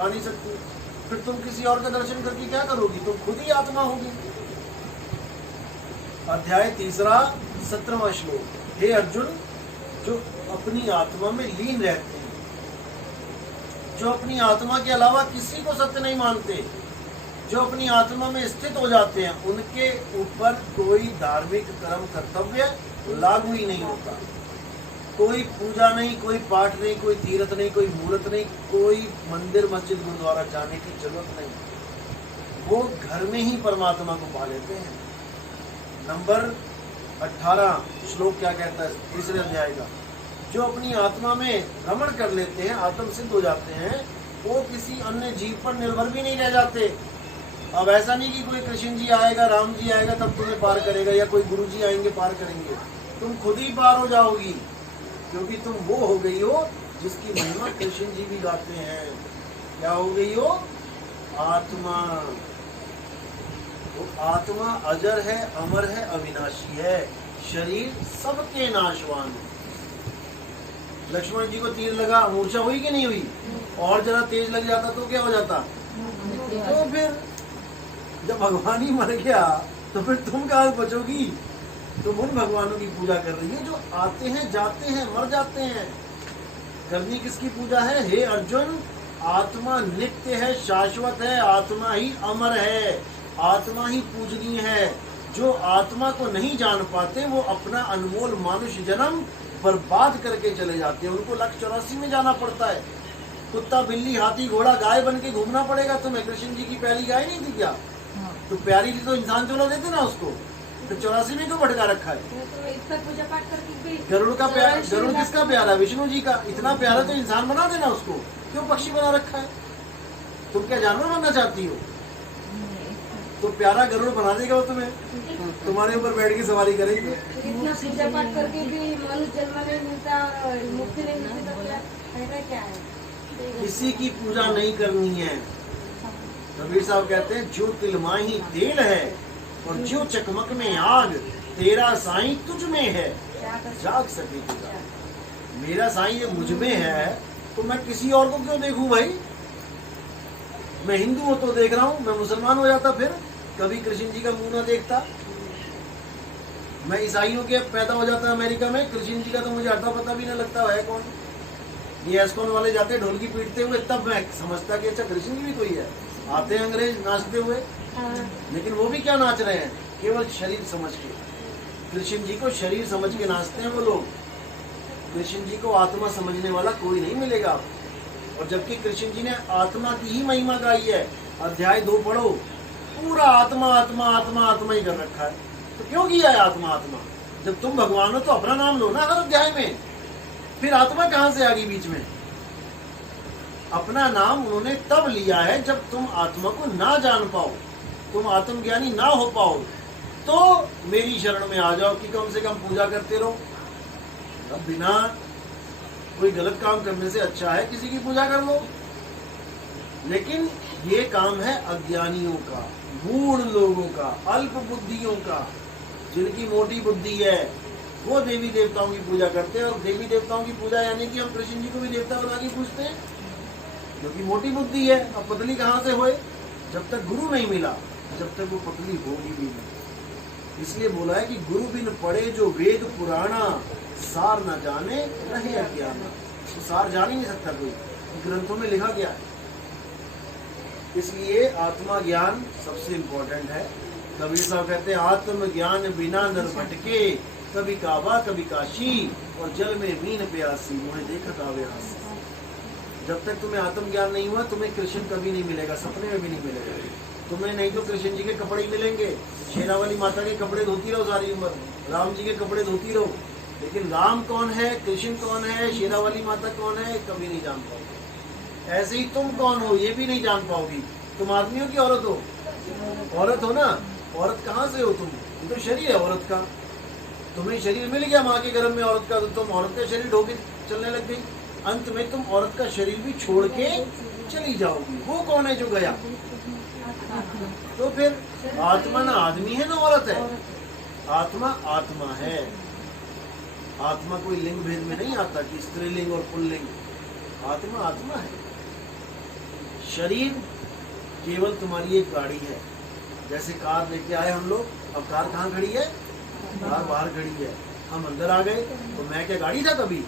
खा नहीं सकती, फिर तुम किसी और का दर्शन करके क्या करोगी? तुम खुद ही आत्मा होगी। अध्याय 3 17वां श्लोक। हे अर्जुन, जो अपनी आत्मा में लीन रहते हैं, जो अपनी आत्मा के अलावा किसी को सत्य नहीं मानते, जो अपनी आत्मा में स्थित हो जाते हैं, उनके ऊपर कोई धार्मिक कर्म कर्तव्य लागू ही नहीं होता। कोई पूजा नहीं, कोई पाठ नहीं, कोई तीर्थ नहीं, कोई मूर्त नहीं, कोई मंदिर मस्जिद गुरुद्वारा जाने की जरूरत नहीं। वो घर में ही परमात्मा को पा लेते हैं। नंबर 18 श्लोक क्या कहता है 3 अध्याय का? जो अपनी आत्मा में भ्रमण कर लेते हैं, आत्म सिद्ध हो जाते हैं, वो किसी अन्य जीव पर निर्भर भी नहीं रह जाते। अब ऐसा नहीं कि कोई कृष्ण जी आएगा, राम जी आएगा तब तुम्हें पार करेगा, या कोई गुरु जी आएंगे पार करेंगे। तुम खुद ही पार हो जाओगी, क्योंकि तुम वो हो गई हो जिसकी महिमा कृष्ण जी भी गाते हैं। क्या हो गई हो? आत्मा। वो आत्मा अजर है, अमर है, अविनाशी है। शरीर सबके नाशवान है। लक्ष्मण जी को तीर लगा, मूर्छा हुई कि नहीं हुई? और जरा तेज लग जाता तो क्या हो जाता? तो फिर जब भगवान ही मर गया तो फिर तुम कहाँ बचोगी? तुम उन भगवानों की पूजा कर रही है जो आते हैं, जाते हैं, मर जाते हैं। करनी किसकी पूजा है? हे अर्जुन, आत्मा नित्य है, शाश्वत है, आत्मा ही अमर है, आत्मा ही पूजनीय है। जो आत्मा को नहीं जान पाते वो अपना अनमोल मानुष्य जन्म बर्बाद करके चले जाते हैं। उनको 184 में जाना पड़ता है। कुत्ता, बिल्ली, हाथी, घोड़ा, गाय बन के घूमना पड़ेगा तुम्हें। कृष्ण जी की प्यारी गाय नहीं थी क्या? तो प्यारी थी तो इंसान चला देते ना उसको, तो 84 में क्यों भटका रखा है? पूजा पाठ करके गरुड़ का प्यारा, गरुड़ किसका प्यारा? विष्णु जी का। इतना प्यारा तो इंसान बना देना उसको, क्यों पक्षी बना रखा है? तुम क्या जानवर बनना चाहती हो? तो प्यारा गरुड़ बना देगा वो तुम्हें, तुम्हारे ऊपर बैठ के सवारी करेंगे। इतना पूजा पाठ करके भी मनुष्य जन्म नहीं मिलता, मुक्ति नहीं मिलती, तो क्या है? किसी की पूजा नहीं करनी है। कबीर साहब कहते हैं, जो तिलमाही तेल है और जो चकमक में आग, तेरा साईं तुझ में है, जाग सके तुझा। मेरा साईं ये मुझ में है तो मैं किसी और को क्यों देखूं भाई? मैं हिंदू हो तो देख रहा हूं, मैं मुसलमान हो जाता फिर कभी कृष्ण जी का मुंह ना देखता। मैं ईसाइयों के पैदा हो जाता अमेरिका में, कृष्ण जी का तो मुझे अता पता भी ना लगता है कौन। ये एस्कॉन वाले जाते ढोलकी पीटते हुए, तब मैं समझता कि अच्छा कृष्ण जी भी कोई है। आते हैं अंग्रेज नाचते हुए, लेकिन वो भी क्या नाच रहे हैं? केवल शरीर समझ के। कृष्ण जी को शरीर समझ के नाचते हैं वो लोग। कृष्ण जी को आत्मा समझने वाला कोई नहीं मिलेगा। और जबकि कृष्ण जी ने आत्मा की ही महिमा गाई है। अध्याय 2 पढ़ो, पूरा आत्मा आत्मा आत्मा आत्मा ही कर रखा है। तो क्यों किया है आत्मा आत्मा? जब तुम भगवान हो तो अपना नाम लो ना हर अध्याय में। फिर आत्मा कहां से आ गई बीच में? अपना नाम उन्होंने तब लिया है जब तुम आत्मा को ना जान पाओ, तुम आत्मज्ञानी ना हो पाओ, तो मेरी शरण में आ जाओ कि कम से कम पूजा करते रहो। अब बिना कोई गलत काम करने से अच्छा है किसी की पूजा कर लो। लेकिन ये काम है अज्ञानियों का, मूढ़ लोगों का, अल्प बुद्धियों का। जिनकी मोटी बुद्धि है वो देवी देवताओं की पूजा करते हैं। और देवी देवताओं की पूजा यानी कि हम कृष्ण जी को भी देवता बना के पूछते हैं, क्योंकि मोटी बुद्धि है। अब पतली कहाँ से होए? जब तक गुरु नहीं मिला, जब तक वो पतली होगी भी नहीं। इसलिए बोला है कि गुरु बिन पढ़े जो वेद पुराना, सार न जाने रहे अज्ञान। तो सार जान ही नहीं सकता कोई, ग्रंथों में लिखा गया है। इसलिए आत्मा ज्ञान सबसे इम्पोर्टेंट है। कबीर साहब कहते हैं, आत्म ज्ञान बिना नर भटके, कभी काबा कभी काशी, और जल में मीन प्यासी, मुझे देखा आवे हासी। जब तक तुम्हें आत्मज्ञान नहीं हुआ तुम्हें कृष्ण कभी नहीं मिलेगा, सपने में भी नहीं मिलेगा तुम्हें। नहीं तो कृष्ण जी के कपड़े ही मिलेंगे। शेरावाली माता के कपड़े धोती रहो सारी उम्र, राम जी के कपड़े धोती रहो, लेकिन राम कौन है, कृष्ण कौन है, शेरावाली माता कौन है, कभी नहीं जान पाओगे। ऐसे ही तुम कौन हो ये भी नहीं जान पाओगी। तुम आदमी हो कि औरत हो? औरत हो ना। औरत कहाँ से हो तुम? ये तो शरीर है औरत का। तुम्हें शरीर मिल गया माँ के गर्भ में औरत का, तो तुम औरत का शरीर ढोके चलने लग गई। अंत में तुम औरत का शरीर भी छोड़ के चली जाओगी। वो कौन है जो गया? तो फिर आत्मा ना आदमी है ना औरत है। आत्मा आत्मा है। आत्मा कोई लिंग भेद में नहीं आता कि स्त्रीलिंग और पुल्लिंग। आत्मा आत्मा है। शरीर केवल तुम्हारी एक गाड़ी है। जैसे कार लेके आए हम लोग, अब कार कहाँ खड़ी है? कार बाहर खड़ी है, हम अंदर आ गए। तो मैं क्या गाड़ी था कभी?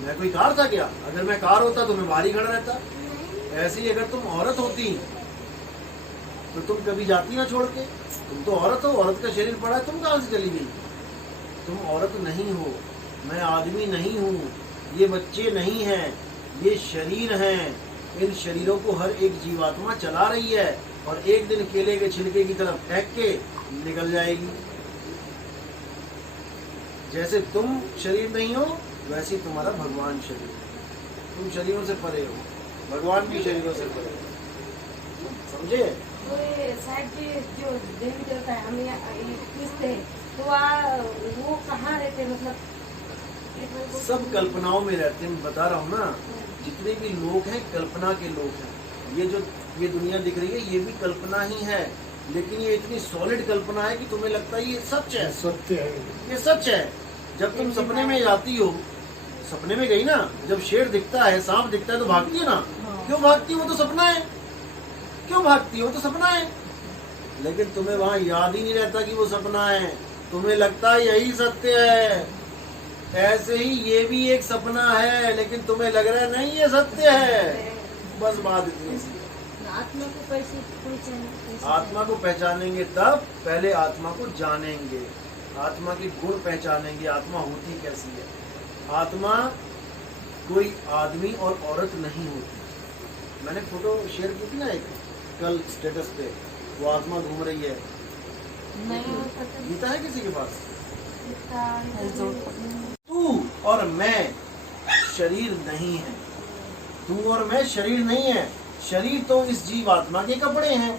मैं कोई कार था क्या? अगर मैं कार होता तो मैं बाहर ही खड़ा रहता। ऐसे ही अगर तुम औरत होती तो तुम कभी जाती ना छोड़ के। तुम तो औरत हो, औरत का शरीर पड़ा है, तुम कहाँ से चली गई? तुम औरत नहीं हो, मैं आदमी नहीं हूँ, ये बच्चे नहीं हैं, ये शरीर हैं। इन शरीरों को हर एक जीवात्मा चला रही है और एक दिन केले के छिलके की तरफ फेंक के निकल जाएगी। जैसे तुम शरीर नहीं हो, वैसे ही तुम्हारा भगवान शरीर। तुम शरीरों से परे हो, भगवान भी शरीरों से परे हो। समझे? तो ये शायद जो देवी देवता है, हम यहाँ पूछते हैं तो वो कहाँ रहते, मतलब सब कल्पनाओं में रहते हैं। मैं बता रहा हूँ ना, जितने भी लोग हैं कल्पना के लोग हैं। ये जो ये दुनिया दिख रही है, ये भी कल्पना ही है, लेकिन ये इतनी सॉलिड कल्पना है कि तुम्हें लगता है ये सच है। सत्य है। ये सच है। जब तुम सपने में जाती हो, सपने में गई ना, जब शेर दिखता है, सांप दिखता है तो भागती है ना। क्यों भागती हो? वो तो सपना है। क्यों भागती हो? तो सपना है। लेकिन तुम्हें वहां याद ही नहीं रहता कि वो सपना है, तुम्हें लगता है यही सत्य है। ऐसे ही ये भी एक सपना है, लेकिन तुम्हें लग रहा है नहीं ये सत्य है। बस बात इतनी सी है। आत्मा को कैसे पहचाने? आत्मा को पहचानेंगे तब, पहले आत्मा को जानेंगे, आत्मा के गुण पहचानेंगे, आत्मा होती कैसी है। आत्मा कोई आदमी और औरत नहीं होती। मैंने फोटो शेयर की थी ना एक कल स्टेटस पे, वो आत्मा घूम रही है। नहीं हो सकता। गीता है किसी के पास? इसका तू और मैं शरीर नहीं है। तू और मैं शरीर नहीं है। शरीर तो इस जीव आत्मा के कपड़े हैं।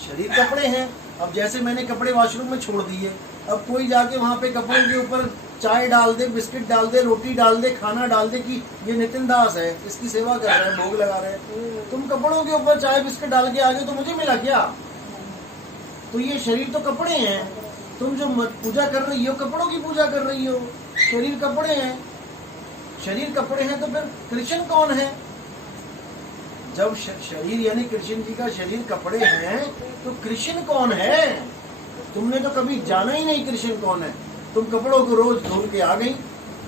शरीर कपड़े हैं। अब जैसे मैंने कपड़े वॉशरूम में छोड़ दिए, अब कोई जाके वहां पे कपड़ों के ऊपर चाय डाल दे, बिस्किट डाल दे, रोटी डाल दे, खाना डाल दे कि ये नितिन दास है, इसकी सेवा कर रहे हैं, भोग लगा रहे हैं। तुम कपड़ों के ऊपर चाय बिस्किट डाल के आ गए तो मुझे मिला क्या? तो ये शरीर तो कपड़े हैं। तुम जो पूजा कर रही हो, कपड़ों की पूजा कर रही हो। शरीर कपड़े हैं। शरीर कपड़े हैं तो फिर कृष्ण कौन है? जब शरीर यानी कृष्ण जी का शरीर कपड़े हैं, तो कृष्ण कौन है? तुमने तो कभी जाना ही नहीं कृष्ण कौन है। तुम कपड़ों को रोज धो के आ गई।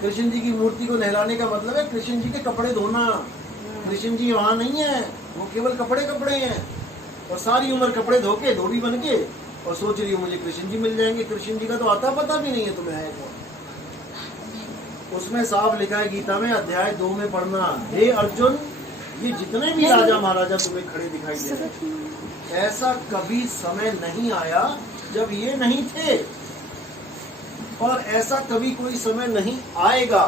कृष्ण जी की मूर्ति को नहलाने का मतलब है कृष्ण जी के कपड़े धोना। कृष्ण जी वहां नहीं है, वो केवल कपड़े कपड़े हैं। और सारी उम्र कपड़े धो के धोबी बन के और सोच रही हूँ मुझे कृष्ण जी मिल जाएंगे। कृष्ण जी का तो आता पता भी नहीं है तुम्हें है कौन। उसमें साफ लिखा है गीता में अध्याय 2 में पढ़ना, हे अर्जुन, ये जितने भी राजा महाराजा तुम्हें खड़े दिखाई दे रहे हैं, ऐसा कभी समय नहीं आया जब ये नहीं थे, और ऐसा कभी कोई समय नहीं आएगा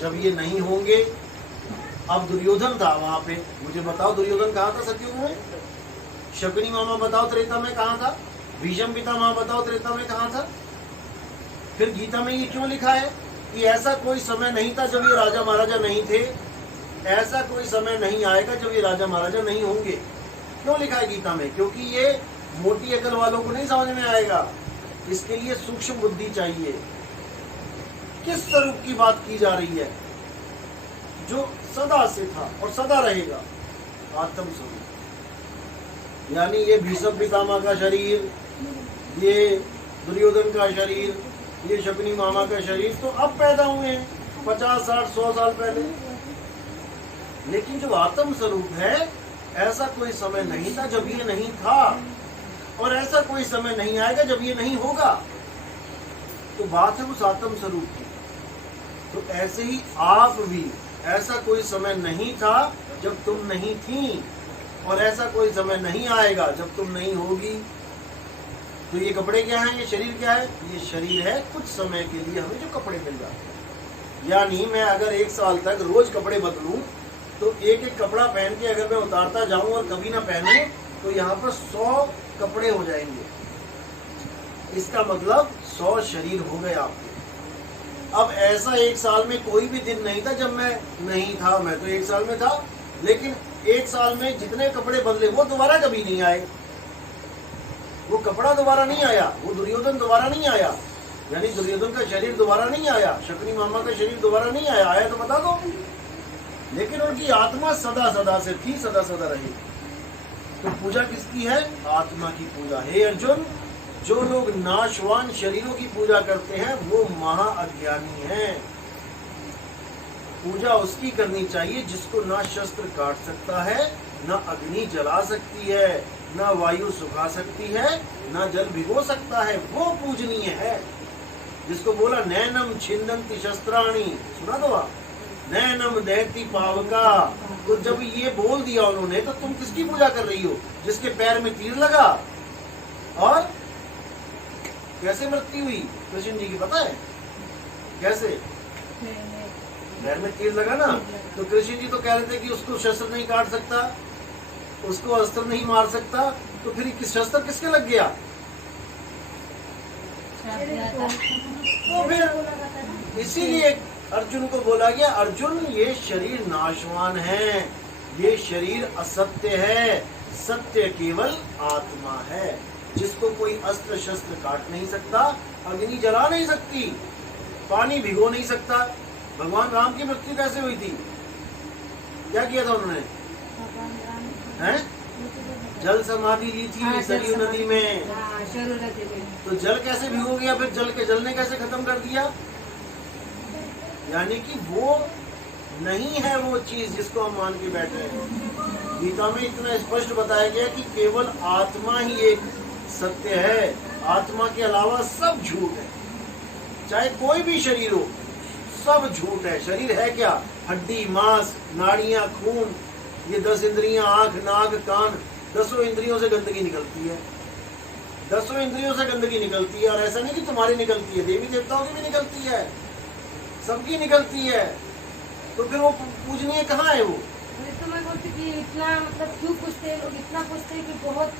जब ये नहीं होंगे। अब दुर्योधन था वहां पे, मुझे बताओ दुर्योधन कहाँ था सतयुग में? शकुनी मामा बताओ त्रेता में कहाँ था? भीष्म पितामह बताओ त्रेता में कहाँ था? फिर गीता में ये क्यों लिखा है कि ऐसा कोई समय नहीं था जब ये राजा महाराजा नहीं थे, ऐसा कोई समय नहीं आएगा जब ये राजा महाराजा नहीं होंगे? क्यों लिखा है गीता में? क्योंकि ये मोटी अकल वालों को नहीं समझ में आएगा। इसके लिए सूक्ष्म बुद्धि चाहिए। किस स्वरूप की बात की जा रही है? जो सदा से था और सदा रहेगा, आत्म स्वरूप। यानी ये भीष्म पितामह का शरीर, ये दुर्योधन का शरीर, ये शकुनी मामा का शरीर तो अब पैदा हुए हैं 50, 60, 100 साल पहले। लेकिन जो आत्म स्वरूप है, ऐसा कोई समय नहीं था जब ये नहीं था, और ऐसा कोई समय नहीं आएगा जब ये नहीं होगा। तो बात है उस आत्म स्वरूप की। तो ऐसे ही आप भी, ऐसा कोई समय नहीं था जब तुम नहीं थी, और ऐसा कोई समय नहीं आएगा जब तुम नहीं होगी। तो ये कपड़े क्या हैं? ये शरीर क्या है? ये शरीर है कुछ समय के लिए हमें जो कपड़े मिल जाते हैं। यानी मैं अगर 1 साल तक रोज कपड़े बदलूं, तो एक एक कपड़ा पहन के अगर मैं उतारता जाऊं और कभी ना पहनूं, तो यहाँ पर 100 कपड़े हो जाएंगे। इसका मतलब 100 शरीर हो गए आपके। अब ऐसा 1 साल में कोई भी दिन नहीं था जब मैं नहीं था। मैं तो 1 साल में था, लेकिन 1 साल में जितने कपड़े बदले वो दोबारा कभी नहीं आए। वो कपड़ा दोबारा नहीं आया, वो दुर्योधन दोबारा नहीं आया, यानी दुर्योधन का शरीर दोबारा नहीं आया, शकुनी मामा का शरीर दोबारा नहीं आया। आया तो बता दो। लेकिन उनकी आत्मा सदा सदा से थी, सदा सदा रहेगी। तो पूजा किसकी है? आत्मा की पूजा। हे अर्जुन, जो लोग नाशवान शरीरों की पूजा करते हैं वो महा अज्ञानी हैं। पूजा उसकी करनी चाहिए जिसको ना शस्त्र काट सकता है, ना अग्नि जला सकती है, ना वायु सुखा सकती है, ना जल भिगो सकता है, वो पूजनीय है। जिसको बोला नैनम छिन्दन्ति शस्त्राणि, सुना दो आप, नैनम दहती पावका। तो जब ये बोल दिया उन्होंने, तो तुम किसकी पूजा कर रही हो? जिसके पैर में तीर लगा और कैसे मृत्यु हुई कृष्ण जी की पता है? कैसे? पैर में तीर लगा ना, तो कृष्ण जी तो कह रहे थे कि उसको शस्त्र नहीं काट सकता, उसको अस्त्र नहीं मार सकता, तो फिर किस शस्त्र किसके लग गया? तो फिर इसीलिए अर्जुन को बोला गया, अर्जुन ये शरीर नाशवान है, ये शरीर असत्य है, सत्य केवल आत्मा है, जिसको कोई अस्त्र शस्त्र काट नहीं सकता, अग्नि जला नहीं सकती, पानी भिगो नहीं सकता। भगवान राम की मृत्यु कैसे हुई थी? क्या किया था उन्होंने? हैं? जल समाधि ली थी सरयू नदी में। तो जल कैसे भिगो गया? फिर जल के जलने कैसे खत्म कर दिया? यानी कि वो नहीं है वो चीज जिसको हम मान के बैठे हैं। गीता में इतना स्पष्ट बताया गया कि केवल आत्मा ही एक सत्य है, आत्मा के अलावा सब झूठ है। चाहे कोई भी शरीर हो, सब झूठ है। शरीर है क्या? हड्डी, मांस, नाड़ियां, खून, ये 10 इंद्रियां, आंख, नाक, कान, 10 इंद्रियों से गंदगी निकलती है। 10 इंद्रियों से गंदगी निकलती है। और ऐसा नहीं कि तुम्हारी निकलती है, देवी देवताओं की भी निकलती है, सबकी निकलती है। तो फिर वो पूजनीय कहाँ है वो? तो मैं बोलती कि इतना मतलब क्यों पूछते हैं लोग, इतना पूछते हैं कि बहुत,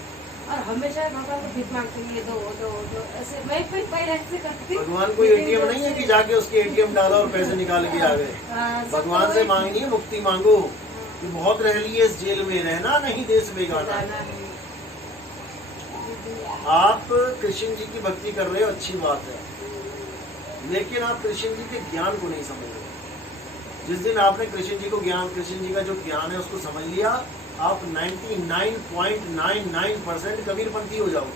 और हमेशा भगवान को भीख मांगते हैं, ये दो दो दो ऐसे। मैं कोई पहले ऐसे करती। भगवान को एटीएम नहीं है कि जाके उसके एटीएम डाला और पैसे निकाल के आ गए। भगवान से मांगनी है, मुक्ति मांगो कि बहुत रह ली है इस जेल में, रहना नहीं देश बेगाना। आप कृष्ण जी की भक्ति कर रहे हो, अच्छी बात है, लेकिन आप कृष्ण जी के ज्ञान को नहीं समझ रहे। जिस दिन आपने कृष्ण जी को ज्ञान, कृष्ण जी का जो ज्ञान है उसको समझ लिया, आप 99.99% कबीरपंथी हो जाओगे।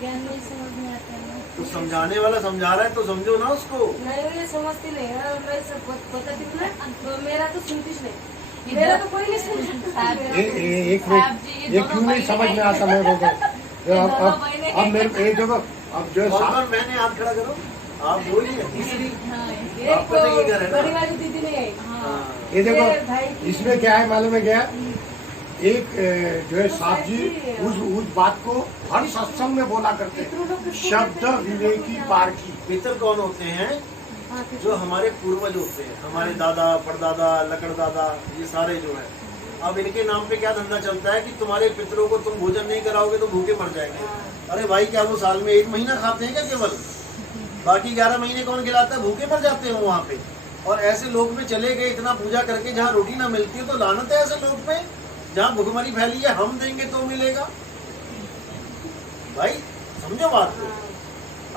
ज्ञान नहीं समझ में आता है तो समझाने वाला समझा रहा है तो समझो ना उसको। नहीं, ये समझती नहीं है। मैं सब बताती हूँ ना, तो मेरा तो सुनती नहीं, मेरा तो कोई नहीं सुनता। एक क्यों नहीं समझ में आता मेरे को? अब मेरे एक जगह अब जो मैंने हाथ खड़ा करो, आप बोलिए। तीसरी एक बड़ी वाली दीदी नहीं आई। ये देखो, इसमें क्या है मालूम है क्या? एक जो है साहब जी उस बात को हर सत्संग में बोला करते हैं, शब्द विवेकी पारखी। पितर कौन होते हैं? जो हमारे पूर्वज होते हैं, हमारे दादा, परदादा, लकड़दादा, ये सारे जो है। अब इनके नाम पे क्या धंधा चलता है कि तुम्हारे पितरों को तुम भोजन नहीं कराओगे तो भूखे मर जाएंगे। अरे भाई, क्या वो साल में 1 महीना खाते हैं क्या केवल? बाकी 11 महीने कौन खिलाता है? भूखे मर जाते हैं वहाँ पे। और ऐसे लोग में चले गए इतना पूजा करके, जहाँ रोटी ना मिलती है तो लानत है ऐसे लोग पे। जहाँ भुखमरी फैली है, हम देंगे तो मिलेगा। भाई समझो बात को।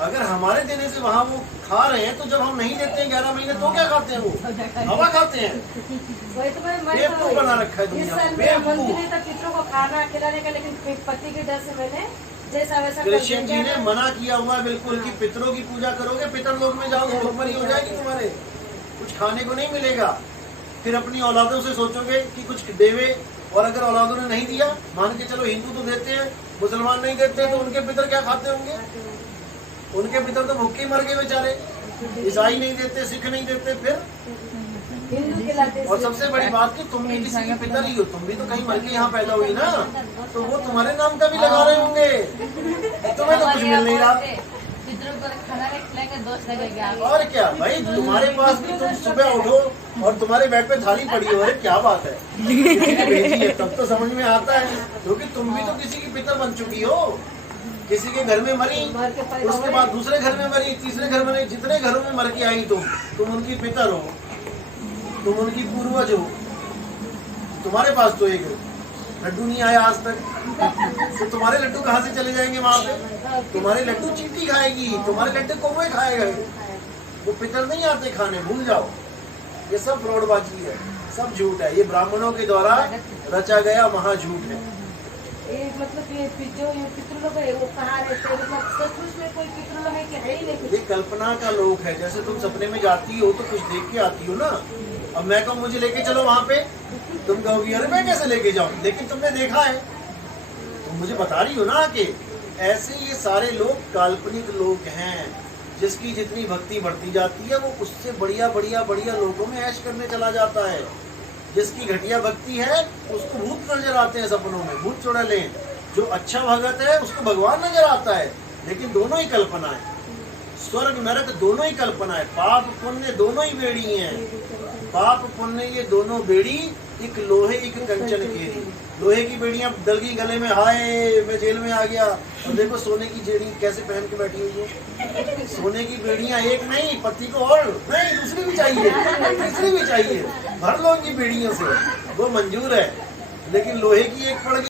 अगर हमारे देने से वहाँ वो खा रहे हैं, तो जब हम नहीं देते हैं 11 महीने, तो क्या खाते हैं? वो हवा खाते हैं। बेवकूफ बना रखा है दुनिया में, बेवकूफ। पितरों को खाना खिलाने का, लेकिन पति के डर से मैंने जैसा वैसा। कृष्ण जी ने मना किया हुआ है बिल्कुल कि पितरों की पूजा करोगे, पितर लोग में जाओगे, भुखमरी हो जाएगी, तुम्हारे कुछ खाने को नहीं मिलेगा। फिर अपनी औलादों से सोचोगे कि कुछ देवे, और अगर औलादों ने नहीं दिया, मान के चलो हिंदू तो देते हैं, मुसलमान नहीं देते, तो उनके पितर क्या खाते होंगे? उनके पितर तो भूखे मर गए बेचारे। ईसाई नहीं देते, सिख नहीं देते, फिर हिंदू खिलाते। और सबसे बड़ी बात कि तुम भी किसी की पितर ही हो, तुम भी तो कहीं मर के यहाँ पैदा हुई ना, तो वो तुम्हारे नाम का भी लगा रहे होंगे। तुम्हें तो कुछ मिल नहीं रहा। और क्या भाई, तुम्हारे पास भी तुम सुबह उठो और तुम्हारे बेड पे थाली पड़ी हो, अरे क्या बात है, भेजी है, तब तो समझ में आता है। क्योंकि तुम भी तो किसी की पितर बन चुकी हो। किसी के घर में मरी, उसके बाद दूसरे घर में मरी, तीसरे घर में मरी, जितने घरों में मर के आई तुम उनकी पितर हो, तुम उनकी पूर्वज हो। तुम्हारे पास तो एक लड्डू नहीं आया आज तक, तो तुम्हारे लड्डू कहाँ से चले जाएंगे वहां पे? तुम्हारे लड्डू चींटी खाएगी, तुम्हारे लड्डू कौवे खाएगा, वो पितर नहीं आते खाने, भूल जाओ। ये सब फ्रॉडबाजी है। सब झूठ है, ये ब्राह्मणों के द्वारा रचा गया महाझूठ है। ये मतलब ये जो ये पितृलोक है वो कहाँ रहते हैं, मतलब सचमुच में कोई पितृलोक है कि है ही नहीं ये कल्पना का लोक है। जैसे तुम सपने में जाती हो तो कुछ देख के आती हो ना। अब मैं कहूँ मुझे लेके चलो वहाँ पे, तुम कहोगी अरे मैं कैसे लेके जाऊँ, लेकिन तुमने देखा है, तुम मुझे बता रही हो ना कि ऐसे ये सारे लोग काल्पनिक लोग हैं। जिसकी जितनी भक्ति बढ़ती जाती है वो उससे बढ़िया बढ़िया बढ़िया लोगों में ऐश करने चला जाता है। जिसकी घटिया भक्ति है उसको भूत नजर आते हैं सपनों में, भूत चुड़ैलें। जो अच्छा भगत है उसको भगवान नजर आता है, लेकिन दोनों ही कल्पना है। स्वर्ग नरक दोनों ही कल्पना है, पाप पुण्य दोनों ही बेड़ी हैं। पाप पुण्य ये दोनों बेड़ी, एक लोहे एक कंचन केरी। लोहे की बेड़ियां दल गई गले में, हाय मैं जेल में आ गया। और देखो सोने की जेड़ी कैसे पहन के बैठी हुई है। सोने की बेड़ियां एक नहीं, पति को और नहीं दूसरी भी चाहिए, तीसरी भी चाहिए, भर लो इनकी बेड़ियों से, वो मंजूर है। लेकिन लोहे की एक पड़ गई